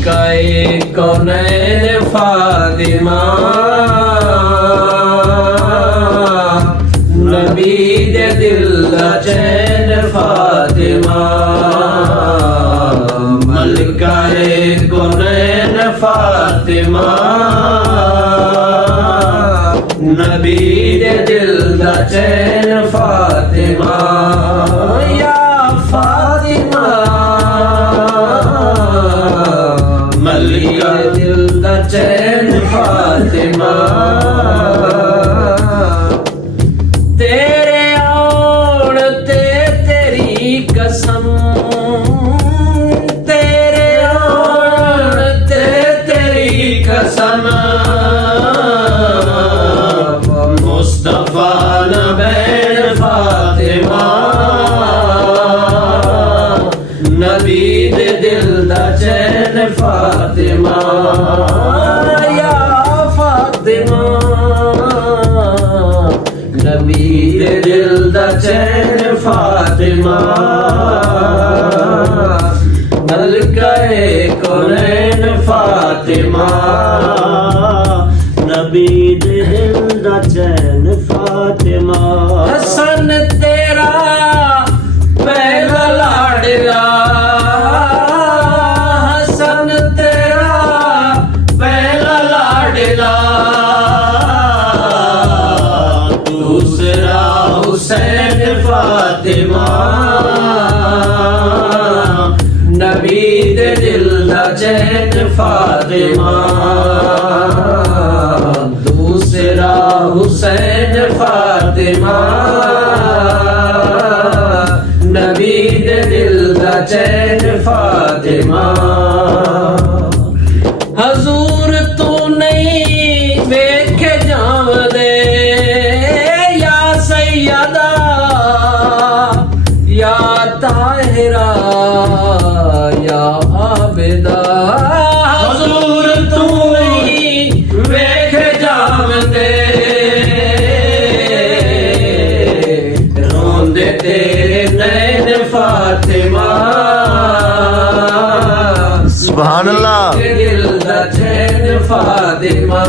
मलिकाए कौनैन फातिमा नबी दे दिल दा चैन फातिमा मलिकाए कौनैन फातिमा नबी दे दिल दा चैन फातिमा या फातिमा मलिका दिल दा चैन फातिमा तेरे आउण ते तेरी कसम तेरे आउण ते तेरी कसम मुस्तफा नबैन फातिमा नबी दे दिल दा चैन फातिमा या फातिमा नबी दे दिल दा चैन फातिमा मलिकाए कौनैन फातिमा नबी दे दिल दा चैन फातिमा हसन तेरा पहला लाडला हसन तेरा पहला लाडला दूसरा हुसैन फातिमा नबी दे दिल दा चैन फातिमा दूसरा हुसैन फातिमा नबी दे दिल दा चैन फातिमा हजूर तू नहीं वेखे जावदे या सैयदा या ताहिरा या आबिदा हजूर तू नहीं वेखे जावदे रोंदे तेरे नैन फातिमा सुभान अल्लाह दिल दा चैन फातिमा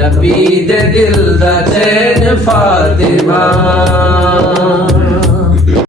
नबी दे दिल दा चैन फातिमा